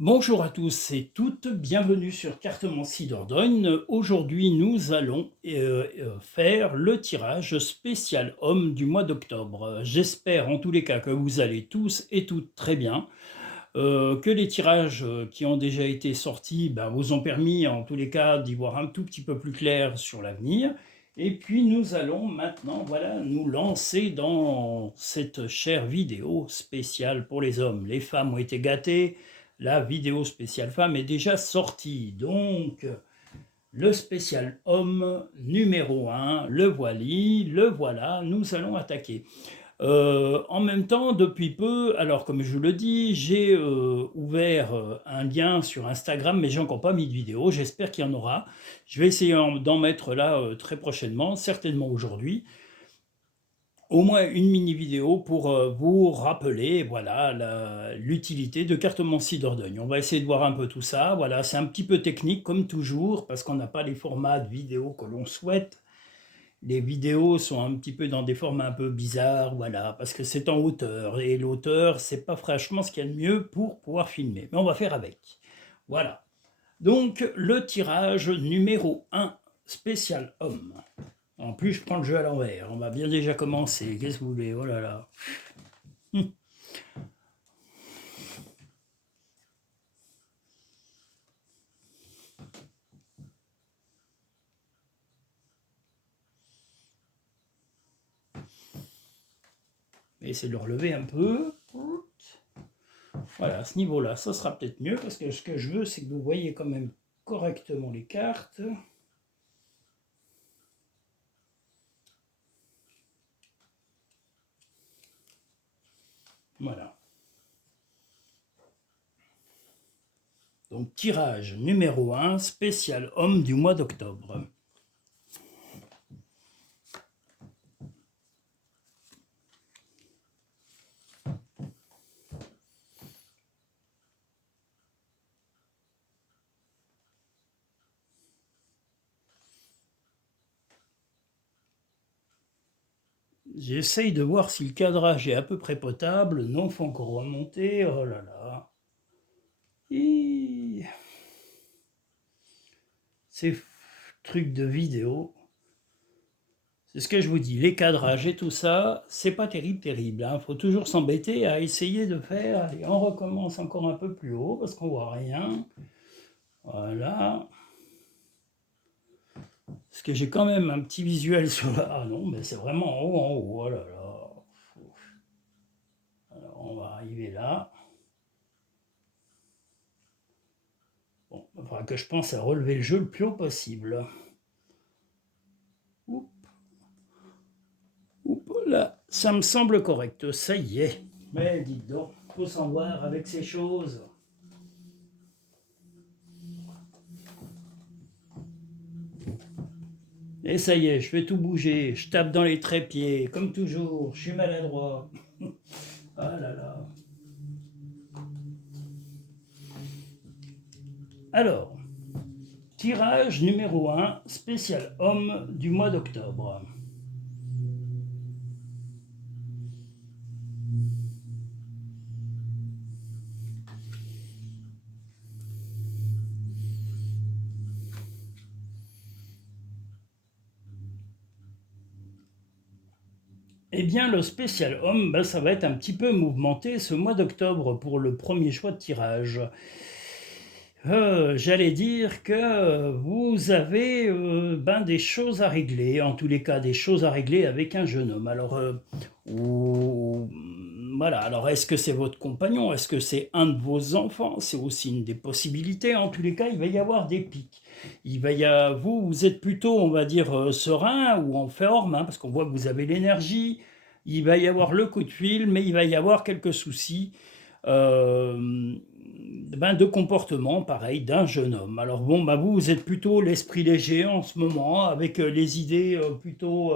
Bonjour à tous et toutes, bienvenue sur Cartomancie Dordogne. Aujourd'hui, nous allons faire le tirage spécial homme du mois d'octobre. J'espère en tous les cas que vous allez tous et toutes très bien, que les tirages qui ont déjà été sortis vous ont permis en tous les cas d'y voir un tout petit peu plus clair sur l'avenir. Et puis nous allons maintenant nous lancer dans cette chère vidéo spéciale pour les hommes. Les femmes ont été gâtées, la vidéo spéciale femme est déjà sortie. Donc, le spécial homme numéro 1, le voilà, nous allons attaquer. En même temps, depuis peu, alors comme je le dis, j'ai ouvert un lien sur Instagram, mais j'ai encore pas mis de vidéo, j'espère qu'il y en aura. Je vais essayer d'en mettre là très prochainement, certainement aujourd'hui, au moins une mini vidéo pour vous rappeler l'utilité de Cartomancie Dordogne. On va essayer de voir un peu tout ça. Voilà, c'est un petit peu technique comme toujours parce qu'on n'a pas les formats de vidéo que l'on souhaite. Les vidéos sont un petit peu dans des formats un peu bizarres, voilà, parce que c'est en hauteur et l'auteur, c'est pas franchement ce qu'il y a de mieux pour pouvoir filmer. Mais on va faire avec. Voilà. Donc le tirage numéro 1 spécial homme. En plus, je prends le jeu à l'envers. On va bien déjà commencer. Qu'est-ce que vous voulez? Oh là là. Essayez de le relever un peu. Voilà, à ce niveau-là, ça sera peut-être mieux parce que ce que je veux, c'est que vous voyez quand même correctement les cartes. Voilà. Donc tirage numéro 1, spécial homme du mois d'octobre. J'essaye de voir si le cadrage est à peu près potable. Non, faut encore remonter. Oh là là. Ces trucs de vidéo. C'est ce que je vous dis, les cadrages et tout ça, c'est pas terrible. Hein. Faut toujours s'embêter à essayer de faire. Allez, on recommence encore un peu plus haut parce qu'on voit rien. Voilà. Parce que j'ai quand même un petit visuel sur la... Ah non, mais c'est vraiment en haut. Oh là là. Alors, on va arriver là. Bon, il faudra que je pense à relever le jeu le plus haut possible. Oups, oups, là, ça me semble correct. Ça y est. Mais dites donc, faut s'en voir avec ces choses. Et ça y est, je fais tout bouger. Je tape dans les trépieds, comme toujours. Je suis maladroit. Ah là là. Alors, tirage numéro 1, spécial homme du mois d'octobre. Eh bien, le spécial homme, ça va être un petit peu mouvementé ce mois d'octobre pour le premier choix de tirage. J'allais dire que vous avez des choses à régler, en tous les cas des choses à régler avec un jeune homme. Alors, voilà, alors est-ce que c'est votre compagnon? Est-ce que c'est un de vos enfants? C'est aussi une des possibilités. En tous les cas, il va y avoir des pics. Vous êtes plutôt, on va dire, serein ou en forme, hein, parce qu'on voit que vous avez l'énergie. Il va y avoir le coup de fil, mais il va y avoir quelques soucis. De comportement pareil d'un jeune homme. Alors bon, vous êtes plutôt l'esprit léger en ce moment, avec les idées plutôt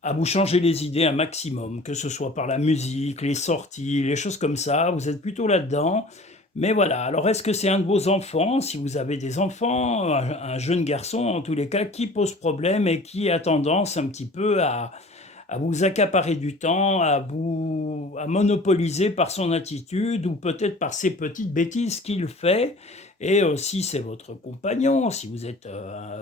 à vous changer les idées un maximum, que ce soit par la musique, les sorties, les choses comme ça, vous êtes plutôt là-dedans. Mais voilà, alors est-ce que c'est un de vos enfants, si vous avez des enfants, un jeune garçon en tous les cas, qui pose problème et qui a tendance un petit peu à vous accaparer du temps, à monopoliser par son attitude ou peut-être par ces petites bêtises qu'il fait. Et si c'est votre compagnon, si vous êtes,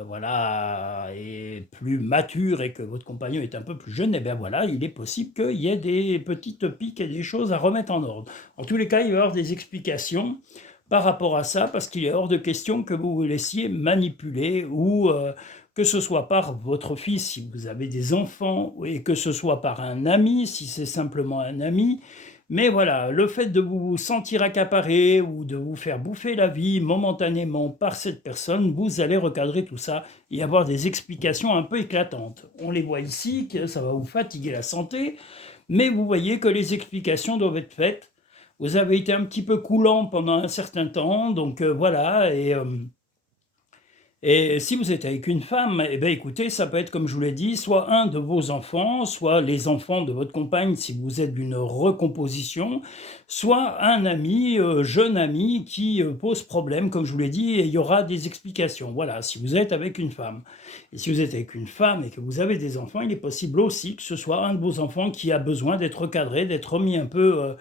voilà, et plus mature et que votre compagnon est un peu plus jeune, et bien voilà, il est possible qu'il y ait des petites piques et des choses à remettre en ordre. En tous les cas, il va y avoir des explications par rapport à ça, parce qu'il est hors de question que vous vous laissiez manipuler ou que ce soit par votre fils si vous avez des enfants et que ce soit par un ami si c'est simplement un ami. Mais voilà, le fait de vous sentir accaparé ou de vous faire bouffer la vie momentanément par cette personne, vous allez recadrer tout ça et avoir des explications un peu éclatantes. On les voit ici, que ça va vous fatiguer la santé, mais vous voyez que les explications doivent être faites. Vous avez été un petit peu coulant pendant un certain temps, donc voilà, et si vous êtes avec une femme, eh bien écoutez, ça peut être comme je vous l'ai dit, soit un de vos enfants, soit les enfants de votre compagne si vous êtes d'une recomposition, soit un ami, jeune ami qui pose problème, comme je vous l'ai dit, et il y aura des explications. Voilà, si vous êtes avec une femme. Et si vous êtes avec une femme et que vous avez des enfants, il est possible aussi que ce soit un de vos enfants qui a besoin d'être recadré, d'être remis un peu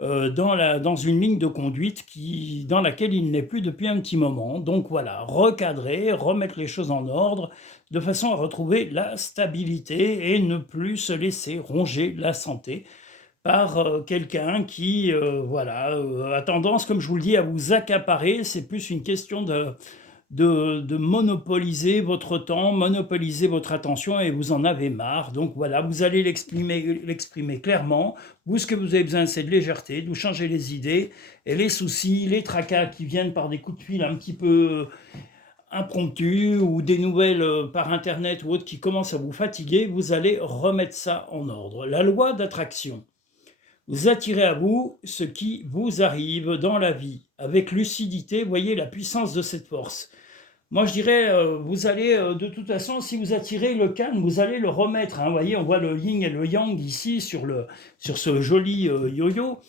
dans une ligne de conduite dans laquelle il n'est plus depuis un petit moment. Donc voilà, recadrer, remettre les choses en ordre, de façon à retrouver la stabilité et ne plus se laisser ronger la santé par quelqu'un qui voilà, a tendance, comme je vous le dis, à vous accaparer. C'est plus une question de monopoliser votre temps, monopoliser votre attention et vous en avez marre. Donc voilà, vous allez l'exprimer clairement. Vous, ce que vous avez besoin, c'est de légèreté, de vous changer les idées et les soucis, les tracas qui viennent par des coups de fil un petit peu impromptus ou des nouvelles par Internet ou autres qui commencent à vous fatiguer, vous allez remettre ça en ordre. La loi d'attraction. Vous attirez à vous ce qui vous arrive dans la vie. Avec lucidité, voyez la puissance de cette force. Moi, je dirais, vous allez, de toute façon, si vous attirez le calme, vous allez le remettre, hein. Vous voyez, on voit le yin et le yang ici sur ce joli yo-yo,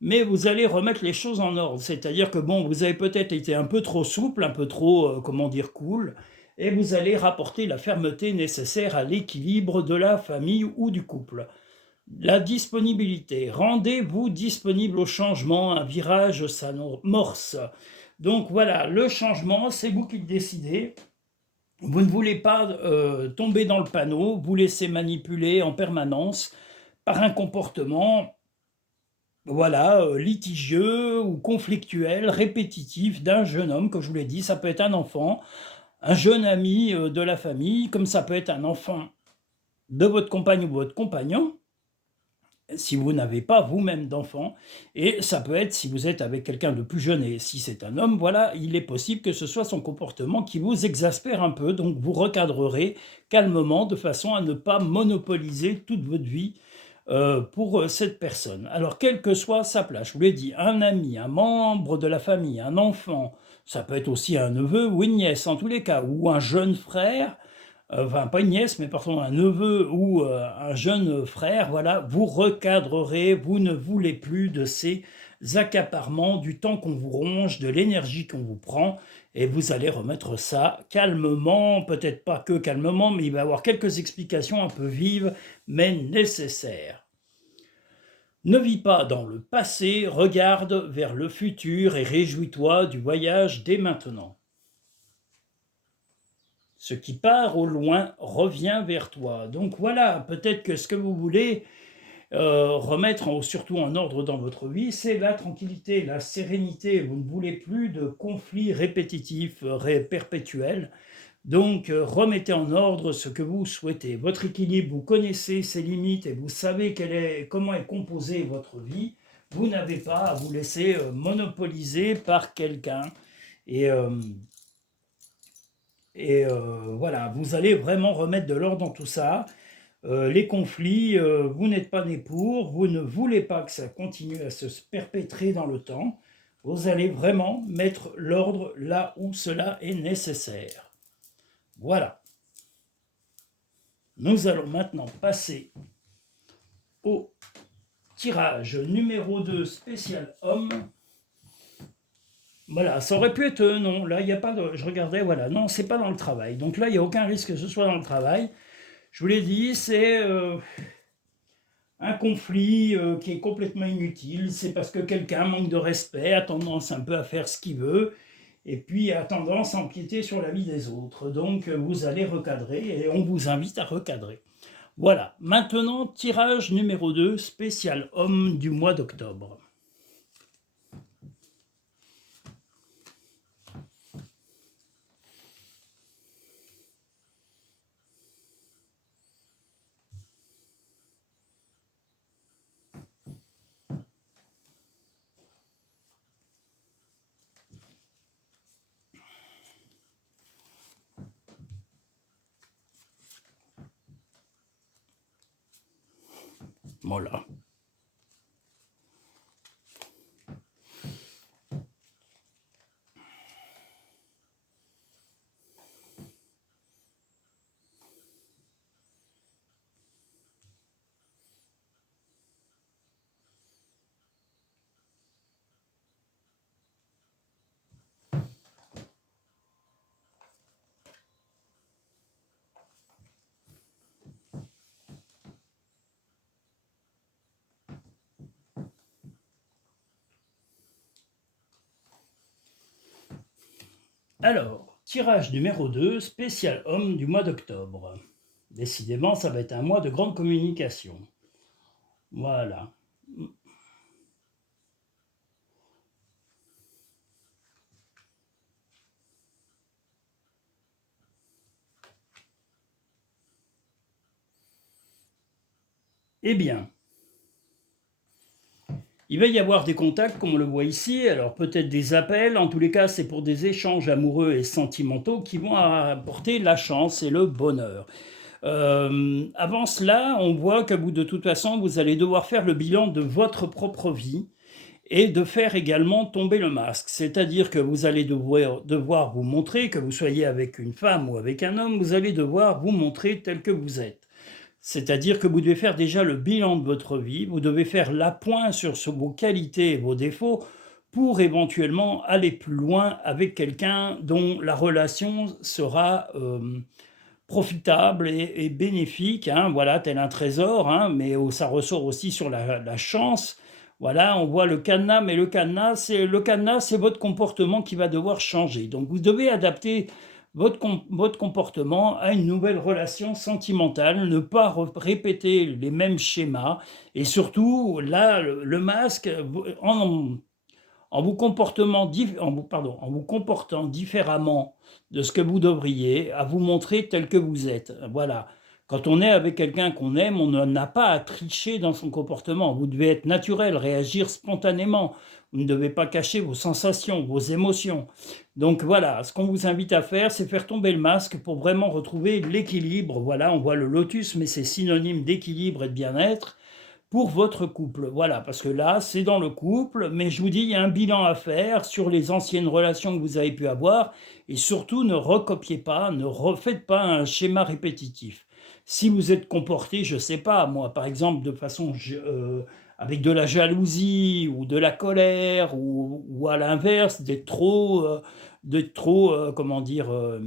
mais vous allez remettre les choses en ordre. C'est-à-dire que, bon, vous avez peut-être été un peu trop souple, un peu trop, comment dire, cool, et vous allez rapporter la fermeté nécessaire à l'équilibre de la famille ou du couple. La disponibilité. Rendez-vous disponible au changement, un virage s'amorce. Donc voilà, le changement, c'est vous qui le décidez. Vous ne voulez pas tomber dans le panneau, vous laissez manipuler en permanence par un comportement voilà, litigieux ou conflictuel, répétitif d'un jeune homme, comme je vous l'ai dit, ça peut être un enfant, un jeune ami de la famille, comme ça peut être un enfant de votre compagne ou votre compagnon, si vous n'avez pas vous-même d'enfant, et ça peut être si vous êtes avec quelqu'un de plus jeune, et si c'est un homme, voilà, il est possible que ce soit son comportement qui vous exaspère un peu, donc vous recadrerez calmement de façon à ne pas monopoliser toute votre vie pour cette personne. Alors, quelle que soit sa place, je vous l'ai dit, un ami, un membre de la famille, un enfant, ça peut être aussi un neveu ou une nièce en tous les cas, ou un jeune frère, enfin pas une nièce, mais pardon, un neveu ou un jeune frère, voilà, vous recadrerez, vous ne voulez plus de ces accaparements, du temps qu'on vous ronge, de l'énergie qu'on vous prend, et vous allez remettre ça calmement, peut-être pas que calmement, mais il va y avoir quelques explications un peu vives, mais nécessaires. Ne vis pas dans le passé, regarde vers le futur et réjouis-toi du voyage dès maintenant. Ce qui part au loin revient vers toi. Donc voilà, peut-être que ce que vous voulez remettre surtout en ordre dans votre vie, c'est la tranquillité, la sérénité. Vous ne voulez plus de conflits répétitifs, perpétuels. Donc remettez en ordre ce que vous souhaitez. Votre équilibre, vous connaissez ses limites et vous savez comment est composée votre vie. Vous n'avez pas à vous laisser monopoliser par quelqu'un. Et voilà, vous allez vraiment remettre de l'ordre dans tout ça. Les conflits, vous n'êtes pas né pour, vous ne voulez pas que ça continue à se perpétrer dans le temps. Vous allez vraiment mettre l'ordre là où cela est nécessaire. Voilà. Nous allons maintenant passer au tirage numéro 2 spécial homme. Voilà, ça aurait pu être non, là il n'y a pas de. Je regardais, voilà, non, c'est pas dans le travail. Donc là, il n'y a aucun risque que ce soit dans le travail. Je vous l'ai dit, c'est un conflit qui est complètement inutile, c'est parce que quelqu'un manque de respect, a tendance un peu à faire ce qu'il veut, et puis a tendance à empiéter sur la vie des autres. Donc vous allez recadrer, et on vous invite à recadrer. Voilà, maintenant tirage numéro 2, spécial homme du mois d'octobre. Voilà. Alors, tirage numéro 2, spécial homme du mois d'octobre. Décidément, ça va être un mois de grande communication. Voilà. Eh bien, il va y avoir des contacts, comme on le voit ici, alors peut-être des appels, en tous les cas, c'est pour des échanges amoureux et sentimentaux qui vont apporter la chance et le bonheur. Avant cela, on voit que vous, de toute façon, vous allez devoir faire le bilan de votre propre vie et de faire également tomber le masque. C'est-à-dire que vous allez devoir vous montrer, que vous soyez avec une femme ou avec un homme, vous allez devoir vous montrer tel que vous êtes. C'est-à-dire que vous devez faire déjà le bilan de votre vie, vous devez faire l'appoint sur vos qualités et vos défauts pour éventuellement aller plus loin avec quelqu'un dont la relation sera profitable et bénéfique, hein, voilà, tel un trésor, hein, mais ça ressort aussi sur la chance. Voilà, on voit le cadenas, mais le cadenas, c'est votre comportement qui va devoir changer. Donc vous devez adapter votre comportement à une nouvelle relation sentimentale, ne pas répéter les mêmes schémas, et surtout, là, le masque, en vous, en vous comportant différemment de ce que vous devriez, à vous montrer tel que vous êtes. Voilà. Quand on est avec quelqu'un qu'on aime, on n'a pas à tricher dans son comportement. Vous devez être naturel, réagir spontanément. Vous ne devez pas cacher vos sensations, vos émotions. Donc voilà, ce qu'on vous invite à faire, c'est faire tomber le masque pour vraiment retrouver l'équilibre. Voilà, on voit le lotus, mais c'est synonyme d'équilibre et de bien-être pour votre couple. Voilà, parce que là, c'est dans le couple, mais je vous dis, il y a un bilan à faire sur les anciennes relations que vous avez pu avoir, et surtout, ne recopiez pas, ne refaites pas un schéma répétitif. Si vous êtes comporté, je ne sais pas, moi, par exemple, de façon avec de la jalousie ou de la colère, ou à l'inverse, comment dire,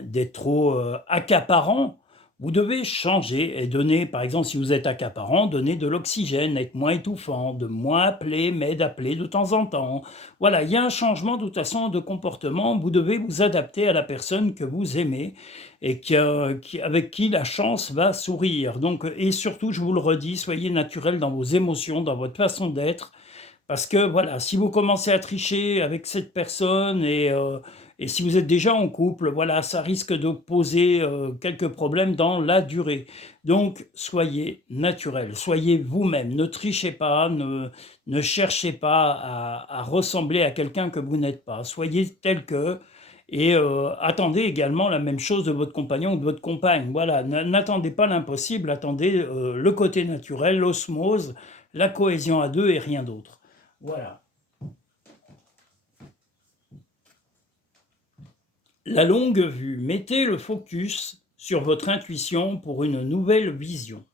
d'être trop accaparant, vous devez changer et donner, par exemple, si vous êtes accaparant, donner de l'oxygène, être moins étouffant, de moins appeler, mais d'appeler de temps en temps. Voilà, il y a un changement de toute façon de comportement. Vous devez vous adapter à la personne que vous aimez et avec qui la chance va sourire. Donc, et surtout, je vous le redis, soyez naturel dans vos émotions, dans votre façon d'être. Parce que voilà, si vous commencez à tricher avec cette personne et si vous êtes déjà en couple, voilà, ça risque de poser quelques problèmes dans la durée. Donc, soyez naturel, soyez vous-même, ne trichez pas, ne cherchez pas à ressembler à quelqu'un que vous n'êtes pas. Soyez tel que, et attendez également la même chose de votre compagnon ou de votre compagne. Voilà, n'attendez pas l'impossible, attendez le côté naturel, l'osmose, la cohésion à deux et rien d'autre. Voilà. La longue vue. Mettez le focus sur votre intuition pour une nouvelle vision.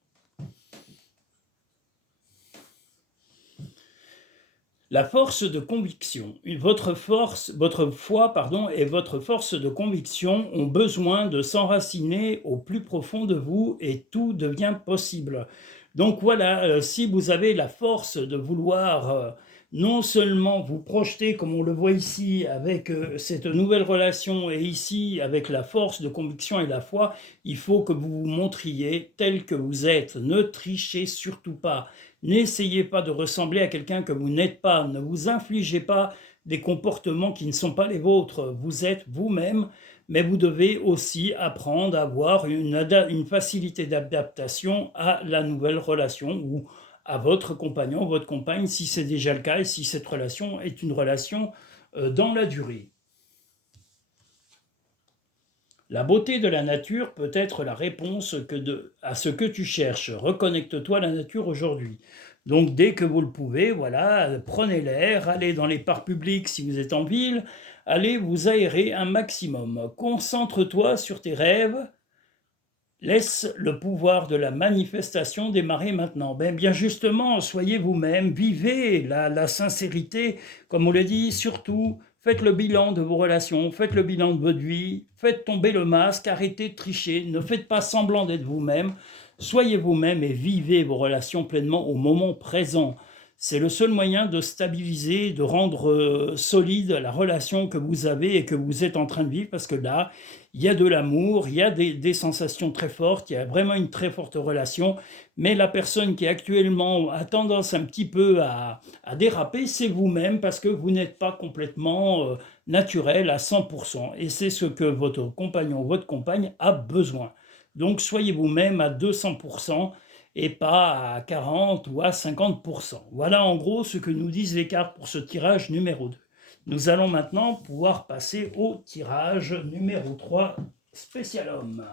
La force de conviction. Votre foi, pardon, et votre force de conviction ont besoin de s'enraciner au plus profond de vous et tout devient possible. Donc voilà, si vous avez la force de vouloir non seulement vous projeter, comme on le voit ici, avec cette nouvelle relation, et ici, avec la force de conviction et la foi, il faut que vous vous montriez tel que vous êtes. Ne trichez surtout pas. N'essayez pas de ressembler à quelqu'un que vous n'êtes pas. Ne vous infligez pas des comportements qui ne sont pas les vôtres. Vous êtes vous-même, mais vous devez aussi apprendre à avoir une facilité d'adaptation à la nouvelle relation ou à votre compagnon, votre compagne, si c'est déjà le cas et si cette relation est une relation dans la durée. La beauté de la nature peut être la réponse à ce que tu cherches. Reconnecte-toi à la nature aujourd'hui. Donc dès que vous le pouvez, voilà, prenez l'air, allez dans les parcs publics si vous êtes en ville, allez vous aérer un maximum. Concentre-toi sur tes rêves. Laisse le pouvoir de la manifestation démarrer maintenant. Bien justement, soyez vous-même, vivez la sincérité, comme on le dit, surtout, faites le bilan de vos relations, faites le bilan de votre vie, faites tomber le masque, arrêtez de tricher, ne faites pas semblant d'être vous-même, soyez vous-même et vivez vos relations pleinement au moment présent. C'est le seul moyen de stabiliser, de rendre solide la relation que vous avez et que vous êtes en train de vivre, parce que là, il y a de l'amour, il y a des sensations très fortes, il y a vraiment une très forte relation, mais la personne qui actuellement a tendance un petit peu à déraper, c'est vous-même, parce que vous n'êtes pas complètement naturel à 100%, et c'est ce que votre compagnon ou votre compagne a besoin. Donc soyez vous-même à 200%, et pas à 40 ou à 50%. Voilà en gros ce que nous disent les cartes pour ce tirage numéro 2. Nous allons maintenant pouvoir passer au tirage numéro 3, spécial homme.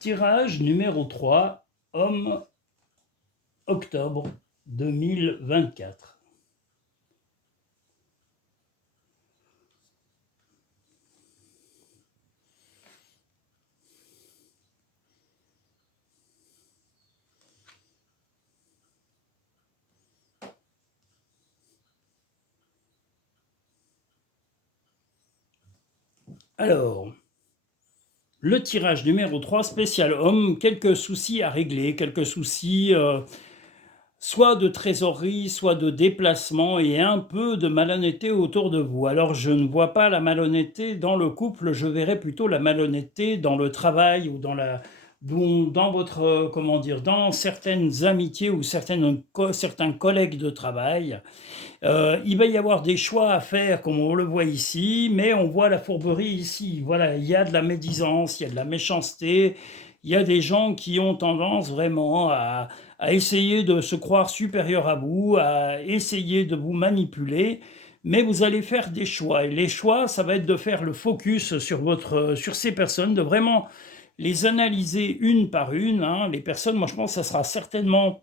Tirage numéro 3, homme, octobre 2024. Alors, le tirage numéro 3, spécial homme, quelques soucis à régler, quelques soucis soit de trésorerie, soit de déplacement et un peu de malhonnêteté autour de vous. Alors je ne vois pas la malhonnêteté dans le couple, je verrais plutôt la malhonnêteté dans le travail ou dans votre, comment dire, dans certaines amitiés ou certains collègues de travail. Il va y avoir des choix à faire, comme on le voit ici, mais on voit la fourberie ici. Voilà, il y a de la médisance, il y a de la méchanceté, il y a des gens qui ont tendance vraiment à essayer de se croire supérieurs à vous, à essayer de vous manipuler. mais vous allez faire des choix. Et les choix, ça va être de faire le focus sur ces personnes, de vraiment les analyser une par une, hein. Les personnes, moi je pense que ça sera certainement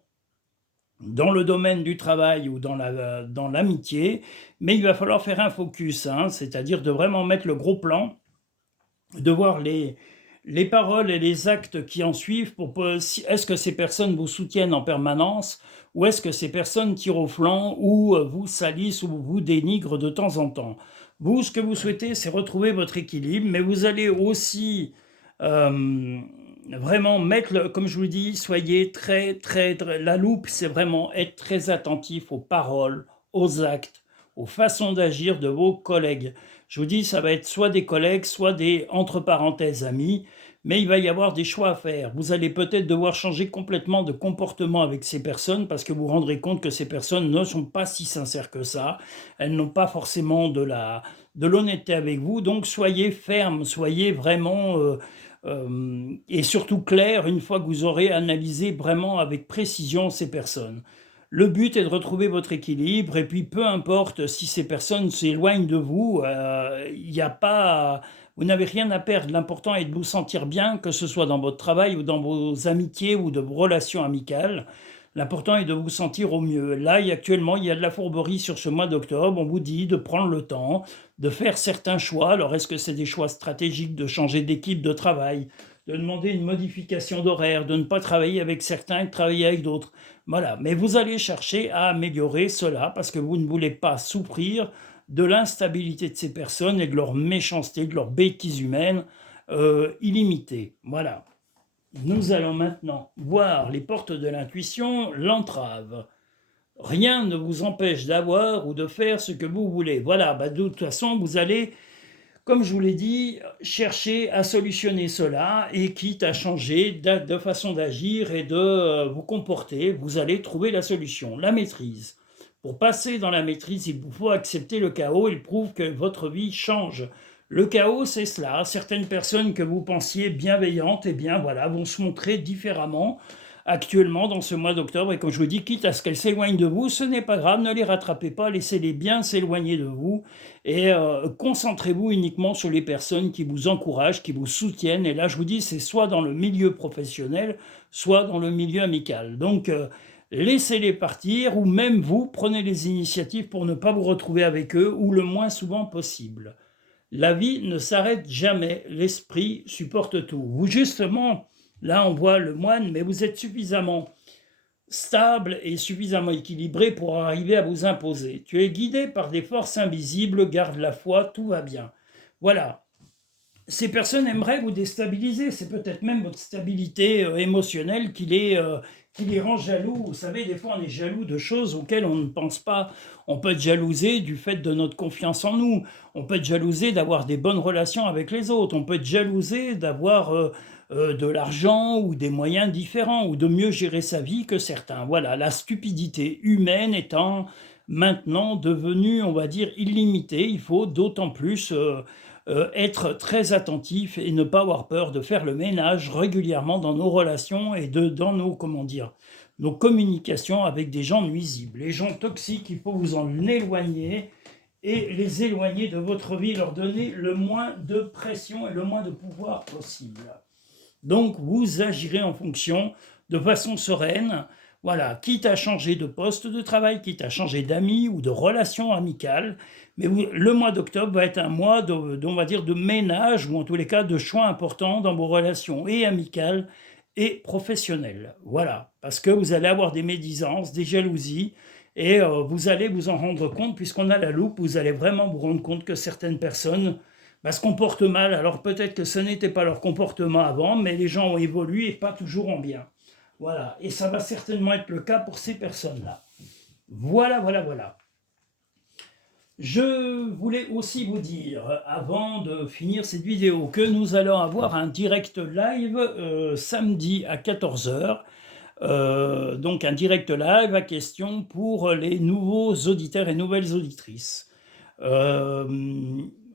dans le domaine du travail ou dans l'amitié, mais il va falloir faire un focus, hein, c'est-à-dire de vraiment mettre le gros plan, de voir les paroles et les actes qui en suivent est-ce que ces personnes vous soutiennent en permanence ou est-ce que ces personnes tirent au flanc ou vous salissent ou vous dénigrent de temps en temps. Vous, ce que vous souhaitez, c'est retrouver votre équilibre, mais vous allez aussi euh, vraiment comme je vous dis, soyez la loupe, c'est vraiment être très attentif aux paroles, aux actes, aux façons d'agir de vos collègues. Je vous dis, ça va être soit des collègues, soit des, entre parenthèses, amis, mais il va y avoir des choix à faire. Vous allez peut-être devoir changer complètement de comportement avec ces personnes parce que vous vous rendrez compte que ces personnes ne sont pas si sincères que ça. Elles n'ont pas forcément de l'honnêteté avec vous. Donc soyez ferme, soyez vraiment et surtout clair une fois que vous aurez analysé vraiment avec précision ces personnes. Le but est de retrouver votre équilibre et puis peu importe si ces personnes s'éloignent de vous, il n'y a pas, vous n'avez rien à perdre. L'important est de vous sentir bien, que ce soit dans votre travail ou dans vos amitiés ou de vos relations amicales. L'important est de vous sentir au mieux. Là, actuellement, il y a de la fourberie sur ce mois d'octobre. On vous dit de prendre le temps, de faire certains choix. Alors, est-ce que c'est des choix stratégiques de changer d'équipe de travail, de demander une modification d'horaire, de ne pas travailler avec certains et de travailler avec d'autres? Voilà, mais vous allez chercher à améliorer cela parce que vous ne voulez pas souffrir de l'instabilité de ces personnes et de leur méchanceté, de leur bêtise humaine illimitée. Voilà. Nous allons maintenant voir les portes de l'intuition, l'entrave. Rien ne vous empêche d'avoir ou de faire ce que vous voulez. Voilà, de toute façon, vous allez, comme je vous l'ai dit, chercher à solutionner cela et quitte à changer de façon d'agir et de vous comporter, vous allez trouver la solution, la maîtrise. Pour passer dans la maîtrise, il vous faut accepter le chaos. Il prouve que votre vie change. Le chaos, c'est cela. Certaines personnes que vous pensiez bienveillantes, eh bien voilà, vont se montrer différemment actuellement dans ce mois d'octobre. Et comme je vous dis, quitte à ce qu'elles s'éloignent de vous, ce n'est pas grave, ne les rattrapez pas, laissez-les bien s'éloigner de vous et concentrez-vous uniquement sur les personnes qui vous encouragent, qui vous soutiennent. Et là, je vous dis, c'est soit dans le milieu professionnel, soit dans le milieu amical. Donc, laissez-les partir ou même vous, prenez les initiatives pour ne pas vous retrouver avec eux ou le moins souvent possible. La vie ne s'arrête jamais, l'esprit supporte tout. Vous, justement, là on voit le moine, mais vous êtes suffisamment stable et suffisamment équilibré pour arriver à vous imposer. Tu es guidé par des forces invisibles, garde la foi, tout va bien. Voilà. Ces personnes aimeraient vous déstabiliser, c'est peut-être même votre stabilité émotionnelle qui les rend jaloux. Vous savez, des fois on est jaloux de choses auxquelles on ne pense pas. On peut être jalousé du fait de notre confiance en nous. On peut être jalousé d'avoir des bonnes relations avec les autres. On peut être jalousé d'avoir de l'argent ou des moyens différents ou de mieux gérer sa vie que certains. Voilà, la stupidité humaine étant maintenant devenue, on va dire, illimitée, il faut d'autant plus être très attentif et ne pas avoir peur de faire le ménage régulièrement dans nos relations et dans nos, comment dire, nos communications avec des gens nuisibles. Les gens toxiques, il faut vous en éloigner et les éloigner de votre vie, leur donner le moins de pression et le moins de pouvoir possible. Donc, vous agirez en fonction, de façon sereine, voilà, quitte à changer de poste de travail, quitte à changer d'amis ou de relations amicales. Mais le mois d'octobre va être un mois on va dire, de ménage, ou en tous les cas de choix importants dans vos relations et amicales et professionnelles. Voilà, parce que vous allez avoir des médisances, des jalousies, et vous allez vous en rendre compte, puisqu'on a la loupe, vous allez vraiment vous rendre compte que certaines personnes se comportent mal. Alors peut-être que ce n'était pas leur comportement avant, mais les gens ont évolué et pas toujours en bien. Voilà, et ça va certainement être le cas pour ces personnes-là. Voilà, voilà, voilà. Je voulais aussi vous dire, avant de finir cette vidéo, que nous allons avoir un direct live samedi à 14h. Donc un direct live à question pour les nouveaux auditeurs et nouvelles auditrices.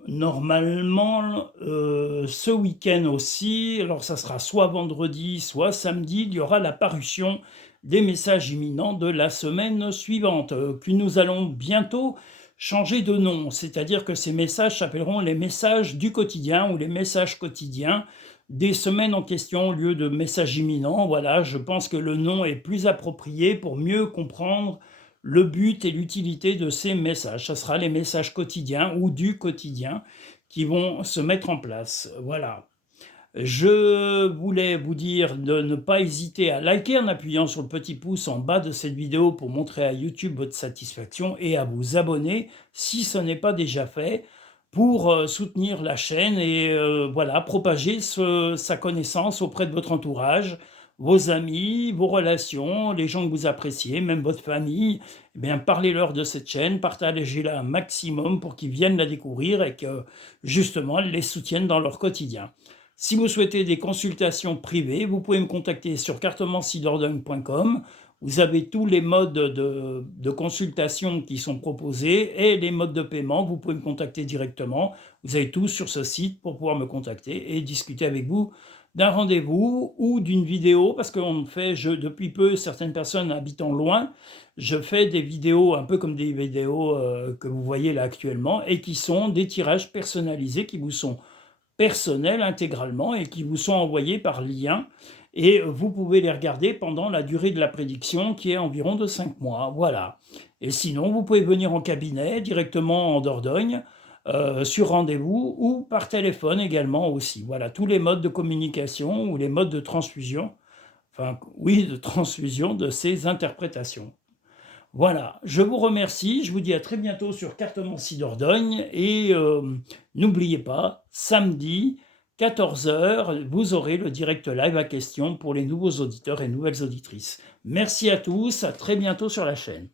Normalement, ce week-end aussi, alors ça sera soit vendredi, soit samedi, il y aura la parution des messages imminents de la semaine suivante, que nous allons bientôt changer de nom, c'est-à-dire que ces messages s'appelleront les messages du quotidien ou les messages quotidiens des semaines en question au lieu de messages imminents. Voilà, je pense que le nom est plus approprié pour mieux comprendre le but et l'utilité de ces messages. Ce sera les messages quotidiens ou du quotidien qui vont se mettre en place. Voilà. Je voulais vous dire de ne pas hésiter à liker en appuyant sur le petit pouce en bas de cette vidéo pour montrer à YouTube votre satisfaction et à vous abonner si ce n'est pas déjà fait pour soutenir la chaîne et voilà, propager sa connaissance auprès de votre entourage, vos amis, vos relations, les gens que vous appréciez, même votre famille. Eh bien, parlez-leur de cette chaîne, partagez-la un maximum pour qu'ils viennent la découvrir et que justement, elle les soutienne dans leur quotidien. Si vous souhaitez des consultations privées, vous pouvez me contacter sur cartomancidordogne.com. Vous avez tous les modes de consultation qui sont proposés et les modes de paiement. Vous pouvez me contacter directement. Vous avez tout sur ce site pour pouvoir me contacter et discuter avec vous d'un rendez-vous ou d'une vidéo, parce que depuis peu, certaines personnes habitant loin, je fais des vidéos un peu comme des vidéos que vous voyez là actuellement et qui sont des tirages personnalisés qui vous sont personnels intégralement et qui vous sont envoyés par lien et vous pouvez les regarder pendant la durée de la prédiction qui est environ de 5 mois, voilà. Et sinon, vous pouvez venir en cabinet directement en Dordogne, sur rendez-vous ou par téléphone également aussi. Voilà, tous les modes de communication ou les modes de transfusion, enfin oui, de transfusion de ces interprétations. Voilà, je vous remercie, je vous dis à très bientôt sur Cartomancie Dordogne et n'oubliez pas, samedi, 14 h, vous aurez le direct live à question pour les nouveaux auditeurs et nouvelles auditrices. Merci à tous, à très bientôt sur la chaîne.